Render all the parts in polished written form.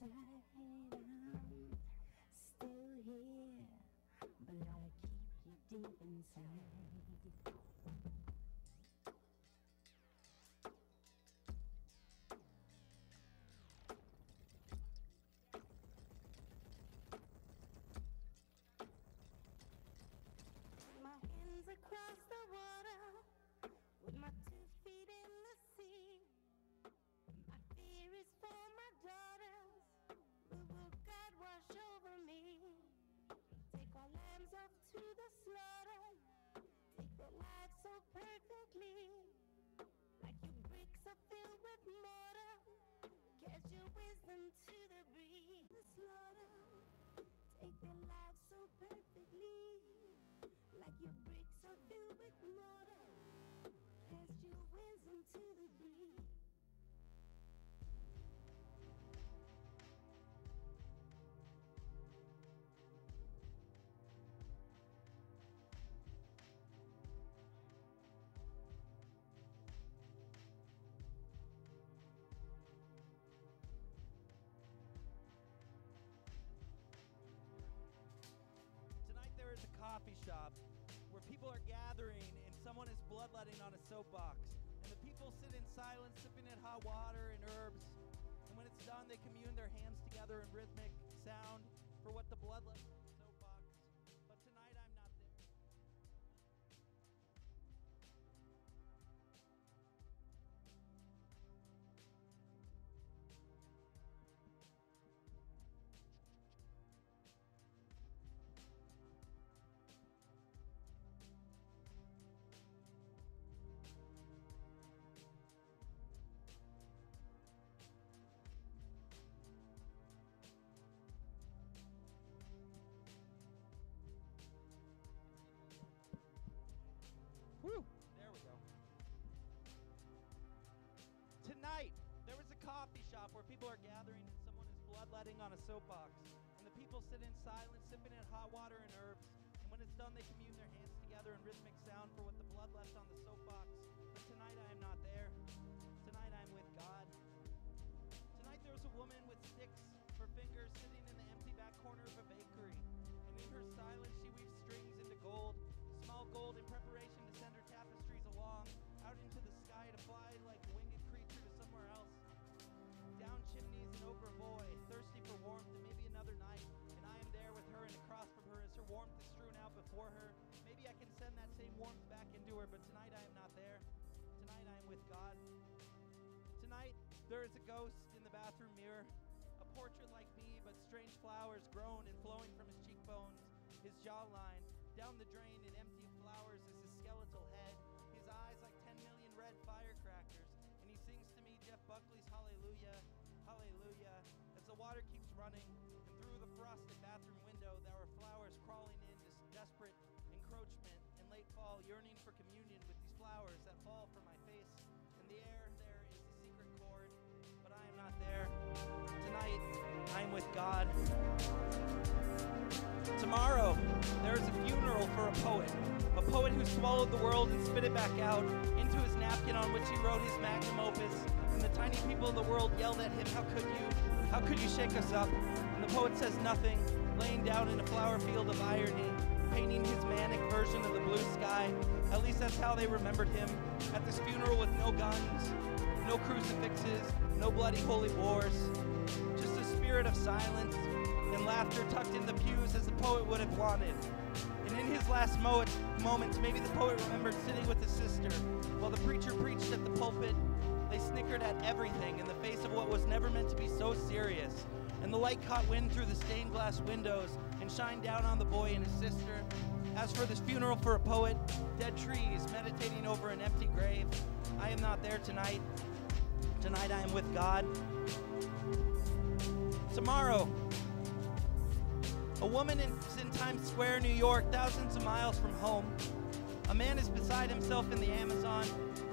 inside. I'm still here, but I keep you deep inside. My hands across the water, with my 2 feet in the sea. My fear is for my daughters. Will God wash over me? Take our lambs off to the slaughter. Take their lives so perfectly. Like your bricks are filled with mortar. Cast your wisdom to the breeze. The slaughter. Take their lives so perfectly. Like your bricks are filled with mortar. Cast your wisdom to the breeze. Tonight there is a coffee shop where people are gathering and someone is bloodletting on a soapbox. And the people sit in silence, sipping at hot water and herbs. And when it's done, they commune their hands together in rhythmic sound for what the bloodletting on the soapbox. But tonight I'm not there. Whew, there we go. Tonight, there was a coffee shop where people are gathering and someone is bloodletting on a soapbox. And the people sit in silence, sipping at hot water and herbs. And when it's done, they commune their hands together in rhythmic sound for what the blood left on the soapbox. But tonight, I am not there. Tonight, I am with God. Tonight, there was a woman with sticks for fingers sitting in the empty back corner of a bakery. And in her silence, she weaves strings into gold. Small gold in preparation to send her tapestries along, out into the sky to fly like a winged creature to somewhere else. Down chimneys and over a void, thirsty for warmth and maybe another night. And I am there with her and across from her as her warmth is strewn out before her. Maybe I can send that same warmth back into her, but tonight I am not there. Tonight I am with God. Tonight there is a ghost in the bathroom mirror. A portrait like me, but strange flowers grown and flowing from his cheekbones, his jawline. Down the drain and empty of flowers is his skeletal head, his eyes like 10 million red firecrackers, and he sings to me Jeff Buckley's Hallelujah, Hallelujah, as the water keeps running, and through the frosted bathroom window there are flowers crawling in this desperate encroachment in late fall, yearning for communion with these flowers that fall from my face. In the air there is a secret chord, but I am not there. Tonight, I am with God. Tomorrow, there is a funeral for a poet who swallowed the world and spit it back out into his napkin on which he wrote his magnum opus. And the tiny people of the world yelled at him, how could you shake us up? And the poet says nothing, laying down in a flower field of irony, painting his manic version of the blue sky. At least that's how they remembered him, at this funeral with no guns, no crucifixes, no bloody holy wars, just a spirit of silence and laughter tucked in the pews as the poet would have wanted. And in his last moments, maybe the poet remembered sitting with his sister while the preacher preached at the pulpit. They snickered at everything in the face of what was never meant to be so serious. And the light caught wind through the stained glass windows and shined down on the boy and his sister. As for this funeral for a poet, dead trees meditating over an empty grave, I am not there tonight. Tonight I am with God. Tomorrow, a woman is in Times Square, New York, thousands of miles from home. A man is beside himself in the Amazon.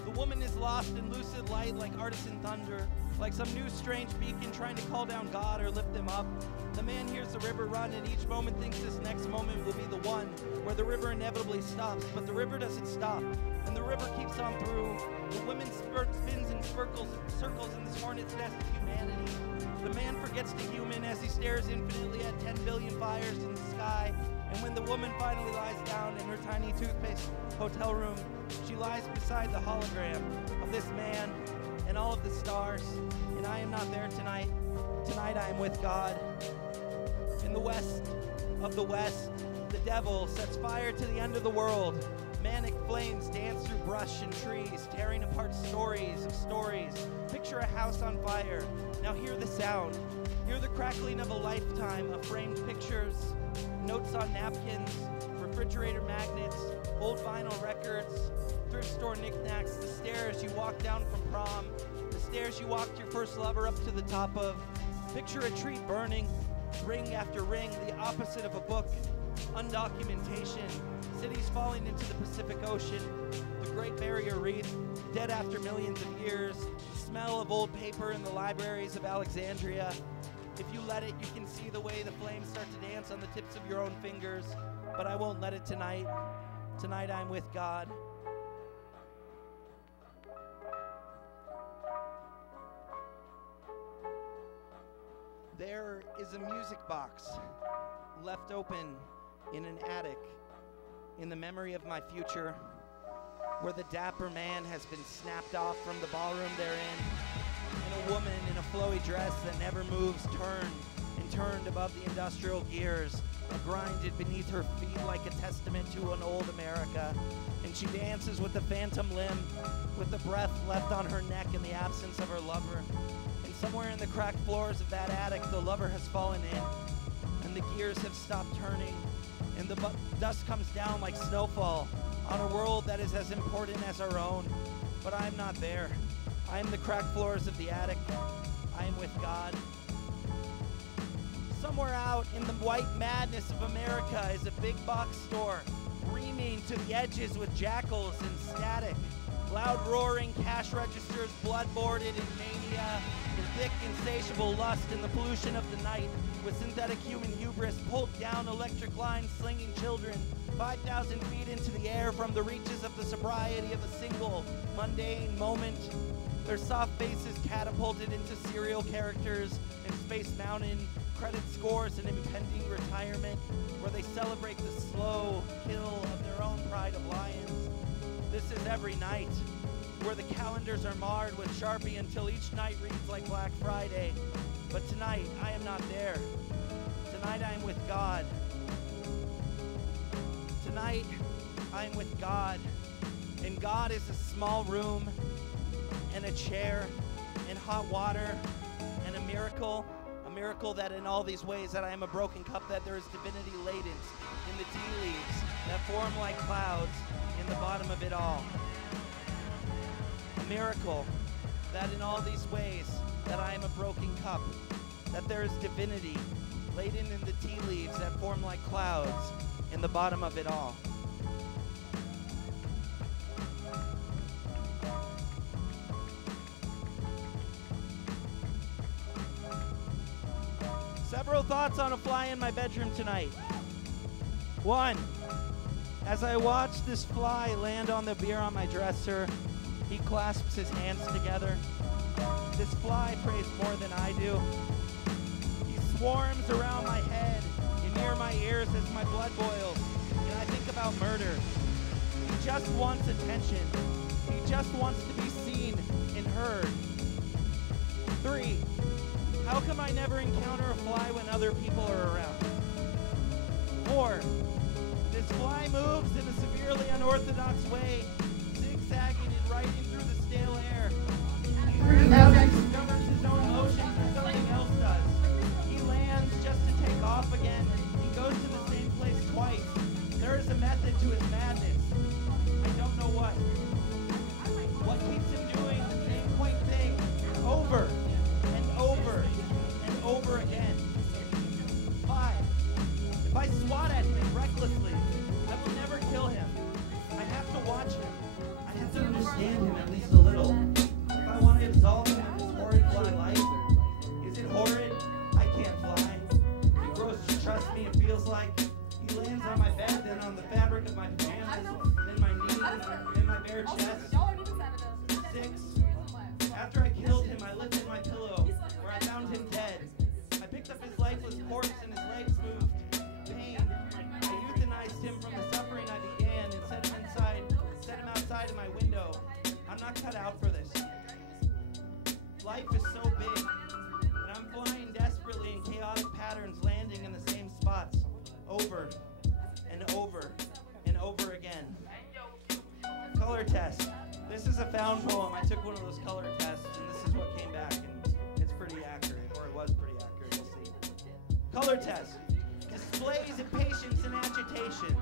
The woman is lost in lucid light like artisan thunder. like some new strange beacon trying to call down God or lift him up. The man hears the river run, and each moment thinks this next moment will be the one where the river inevitably stops. But the river doesn't stop, and the river keeps on through. The woman spins in circles in this hornet's nest of humanity. The man forgets to human as he stares infinitely at 10 billion fires in the sky. And when the woman finally lies down in her tiny toothpaste hotel room, she lies beside the hologram of this man and all of the stars. And I am not there tonight. Tonight I am with God. In the west of the west, the devil sets fire to the end of the world. Manic flames dance through brush and trees, tearing apart stories of stories. Picture a house on fire. Now hear the sound. Hear the crackling of a lifetime of framed pictures, notes on napkins, refrigerator magnets, old vinyl records, thrift store knickknacks, the stairs you walked down from prom, the stairs you walked your first lover up to the top of. Picture a tree burning, ring after ring, the opposite of a book, undocumentation, cities falling into the Pacific Ocean, the Great Barrier Reef, dead after millions of years, the smell of old paper in the libraries of Alexandria. If you let it, you can see the way the flames start to dance on the tips of your own fingers, but I won't let it tonight. Tonight I'm with God. There is a music box left open in an attic in the memory of my future, where the dapper man has been snapped off from the ballroom they're in, and a woman in a flowy dress that never moves turned above the industrial gears that grinded beneath her feet like a testament to an old America. And she dances with the phantom limb, with the breath left on her neck in the absence of her lover. And somewhere in the cracked floors of that attic, the lover has fallen in, and the gears have stopped turning, and the dust comes down like snowfall on a world that is as important as our own. But I am not there. I am the cracked floors of the attic. I am with God. Somewhere out in the white madness of America is a big box store, reaming to the edges with jackals and static. Loud roaring cash registers, blood-boarded in mania, in thick insatiable lust in the pollution of the night, with synthetic human hubris pulled down electric lines slinging children 5,000 feet into the air from the reaches of the sobriety of a single mundane moment. Their soft faces catapulted into serial characters in Space Mountain, credit scores and impending retirement, where they celebrate the slow kill of their own pride of lions. This is every night, where the calendars are marred with Sharpie until each night reads like Black Friday. But tonight, I am not there. Tonight, I am with God. Tonight, I am with God. And God is a small room, and a chair, and hot water, and a miracle that in all these ways that I am a broken cup, that there is divinity latent in the tea leaves that form like clouds in the bottom of it all. A miracle that in all these ways that I am a broken cup, that there is divinity latent in the tea leaves that form like clouds in the bottom of it all. Several thoughts on a fly in my bedroom tonight. 1. As I watch this fly land on the beer on my dresser, he clasps his hands together. This fly prays more than I do. He swarms around my head and near my ears as my blood boils, and I think about murder. He just wants attention. He just wants to be seen and heard. 3. How come I never encounter a fly when other people are around? 4. This fly moves in a severely unorthodox way, zigzagging and riding through the stale air. He never discovers his own motions or something else does. He lands just to take off again. He goes to the same place twice. There is a method to his madness. I don't know what. What keeps him doing the same quaint thing over and over and over again? 5. If I swat at him recklessly, I will never kill him. I have to watch him. I have to understand him at least a little. If I want to absolve him of his horrid black on my bed, then on the fabric of my pajamas, then my knees, then my bare chest. 6. After I killed him, I lifted my pillow, where I found him dead. I picked up his lifeless corpse and his legs moved. Pain. I euthanized him from the suffering I began and set him outside of my window. I'm not cut out for this. Life is so big, and I'm flying desperately in chaotic patterns, landing in the same spots, over and over and over again. Color test. This is a found poem. I took one of those color tests, and this is what came back, and it's pretty accurate, or it was pretty accurate. We'll see. Color test. Displays impatience and agitation.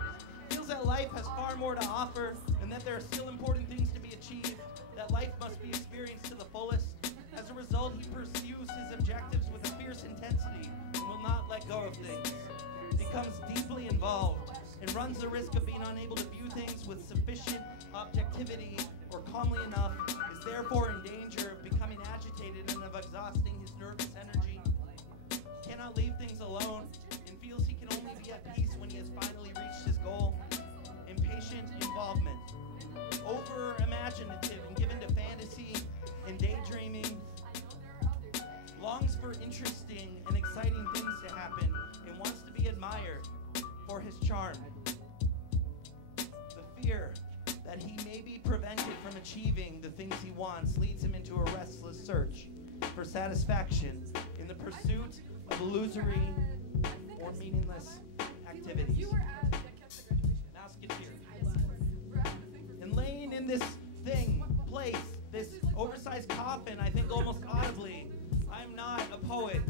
Feels that life has far more to offer, and that there are still important things to be achieved, that life must be experienced to the fullest. As a result, he pursues his objectives with a fierce intensity and will not let go of things. Becomes deeply involved and runs the risk of being unable to view things with sufficient objectivity or calmly enough, is therefore in danger of becoming agitated and of exhausting his nervous energy. Cannot leave things alone and feels he can only be at peace when he has finally reached his goal. Impatient involvement. Over-imaginative and given to fantasy and daydreaming. Longs for interesting and exciting things to happen and wants to be admired for his charm. The fear that he may be prevented from achieving the things he wants leads him into a restless search for satisfaction in the pursuit of illusory or meaningless activities. And laying in this place, this oversized coffin, I think almost audibly, I am not a poet.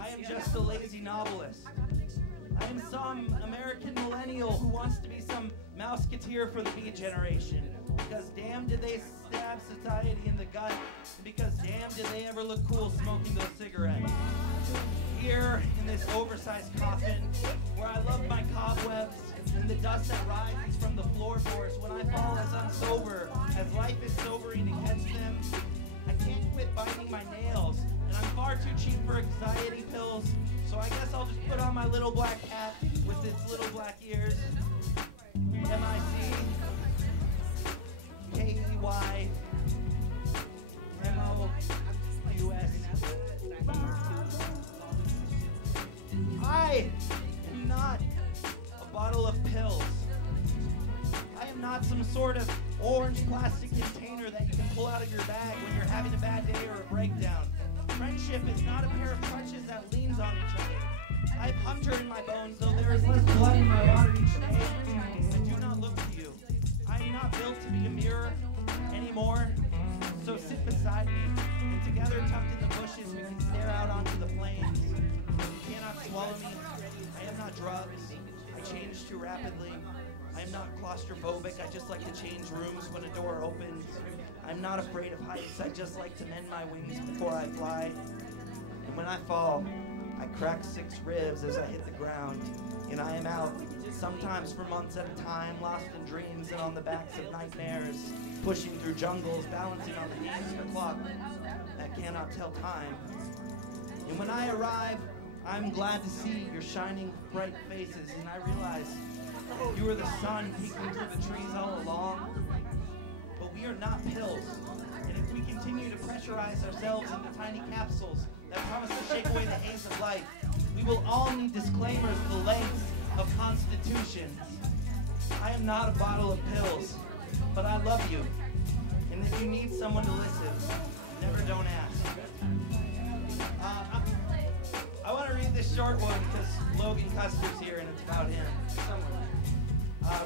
I am just a lazy novelist. I am some American millennial who wants to be some mouseketeer for the B generation. Because damn did they stab society in the gut, and because damn did they ever look cool smoking those cigarettes. Here in this oversized coffin, where I love my cobwebs and the dust that rises from the floorboards when I fall as unsober, as life is sobering against them. I can't quit biting my nails, and I'm far too cheap for anxiety pills, so I guess I'll just put on my little black hat with its little black ears. MICKEYMOUS. I am not a bottle of pills. I am not some sort of orange plastic container that you can pull out of your bag when you're having a bad day or a breakdown. Friendship is not a pair of crutches that leans on each other. I have hunter in my bones, though there is less blood in my water each day. I do not look to you. I am not built to be a mirror anymore. So sit beside me, and together tucked in the bushes we can stare out onto the plains. You cannot swallow me. I am not drugs. I change too rapidly. I am not claustrophobic. I just like to change rooms when a door opens. I'm not afraid of heights. I just like to mend my wings before I fly. And when I fall, I crack 6 ribs as I hit the ground. And I am out, sometimes for months at a time, lost in dreams and on the backs of nightmares, pushing through jungles, balancing on the hands of a clock that cannot tell time. And when I arrive, I'm glad to see your shining, bright faces, and I realize you are the sun peeking through the trees all along. But we are not pills. And if we continue to pressurize ourselves into tiny capsules that promise to shake away the haze of life, we will all need disclaimers the length of constitutions. I am not a bottle of pills, but I love you. And if you need someone to listen, never don't ask. I want to read this short one because Logan Custer's here and it's about him.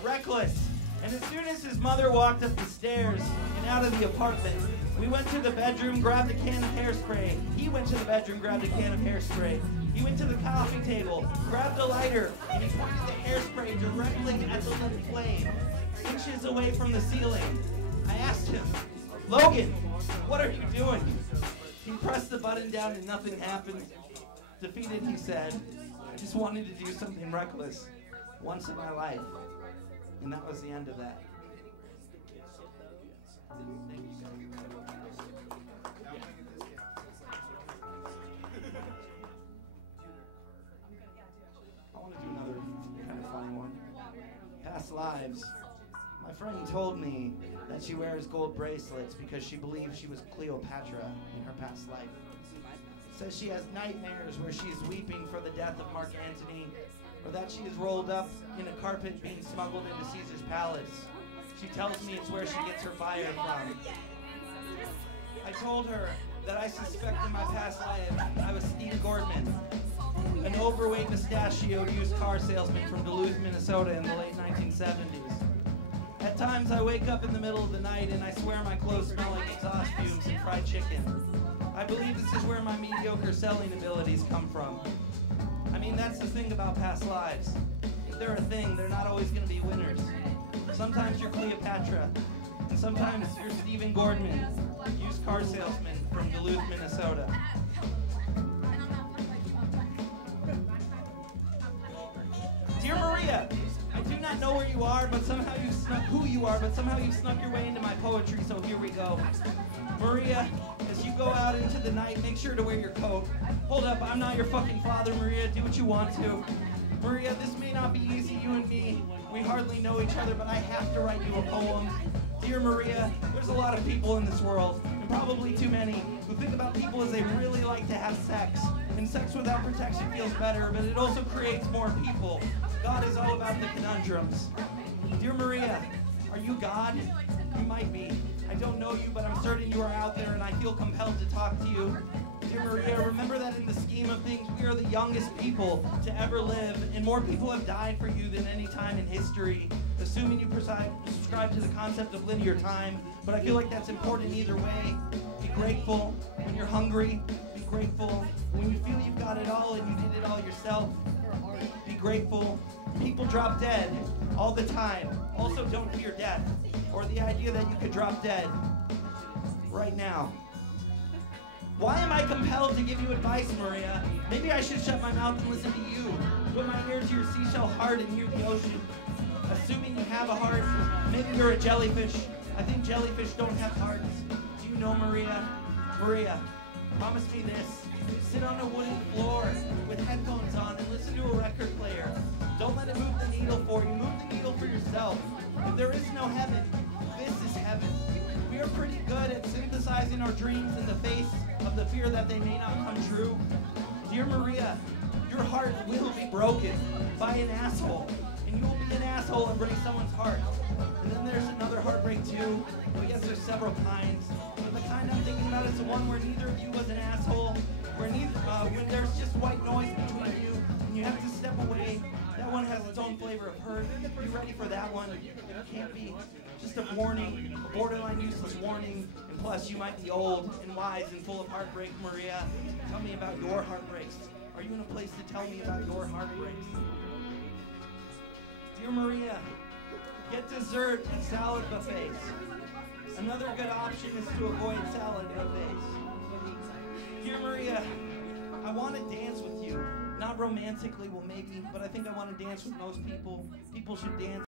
Reckless. And as soon as his mother walked up the stairs and out of the apartment, we went to the bedroom, grabbed a can of hairspray. He went to the bedroom, grabbed a can of hairspray. He went to the coffee table, grabbed a lighter, and he pointed the hairspray directly at the lit flame, inches away from the ceiling. I asked him, "Logan, what are you doing?" He pressed the button down and nothing happened. Defeated, he said, "I just wanted to do something reckless once in my life." And that was the end of that. I want to do another kind of fun one. lives. My friend told me that she wears gold bracelets because she believes she was Cleopatra in her past life. Says she has nightmares where she is weeping for the death of Mark Antony, or that she is rolled up in a carpet being smuggled into Caesar's palace. She tells me it's where she gets her fire from. I told her that I suspect in my past life I was Steve Gordman, an overweight mustachioed used car salesman from Duluth, Minnesota in the late 1970s. At times I wake up in the middle of the night and I swear my clothes smell like exhaust fumes and fried chicken. I believe this is where my mediocre selling abilities come from. I mean, that's the thing about past lives. If they're a thing, they're not always going to be winners. Sometimes you're Cleopatra, and sometimes you're Stephen Gordman, used car salesman from Duluth, Minnesota. Dear Maria, I do not know where you are, but somehow you snuck snuck your way into my poetry, so here we go. Maria, as you go out into the night, make sure to wear your coat. Hold up, I'm not your fucking father, Maria. Do what you want to. Maria, this may not be easy, you and me. We hardly know each other, but I have to write you a poem. Dear Maria, there's a lot of people in this world, and probably too many, who think about people as they really like to have sex. And sex without protection feels better, but it also creates more people. God is all about the conundrums. Dear Maria, are you God? You might be. I don't know you, but I'm certain you are out there, and I feel compelled to talk to you. Dear Maria, remember that in the scheme of things, we are the youngest people to ever live, and more people have died for you than any time in history, assuming you subscribe to the concept of linear time, but I feel like that's important either way. Be grateful when you're hungry. Be grateful when you feel you've got it all and you did it all yourself. Be grateful. People drop dead all the time. Also, don't fear death, or the idea that you could drop dead right now. Why am I compelled to give you advice, Maria? Maybe I should shut my mouth and listen to you. Put my ear to your seashell heart and hear the ocean. Assuming you have a heart, maybe you're a jellyfish. I think jellyfish don't have hearts. Do you know, Maria? Maria, promise me this. Sit on a wooden floor with headphones on and listen to a record player. Don't let it move the needle for you. Move the needle for yourself. If there is no heaven, this is heaven. We are pretty good at synthesizing our dreams in the face of the fear that they may not come true. Dear Maria, your heart will be broken by an asshole, and you will be an asshole and break someone's heart. And then there's another heartbreak too. Well, yes, there's several kinds, but the kind I'm thinking about is the one where neither of you was an asshole, where when there's just white noise between you and you have to step away. That one has its own flavor of hurt. You ready for that one? It can't be. Just a warning, a borderline useless warning. And plus, you might be old and wise and full of heartbreak, Maria. Tell me about your heartbreaks. Are you in a place to tell me about your heartbreaks? Dear Maria, get dessert at salad buffets. Another good option is to avoid salad buffets. Dear Maria, I want to dance with you. Not romantically, well maybe, but I think I want to dance with most people. People should dance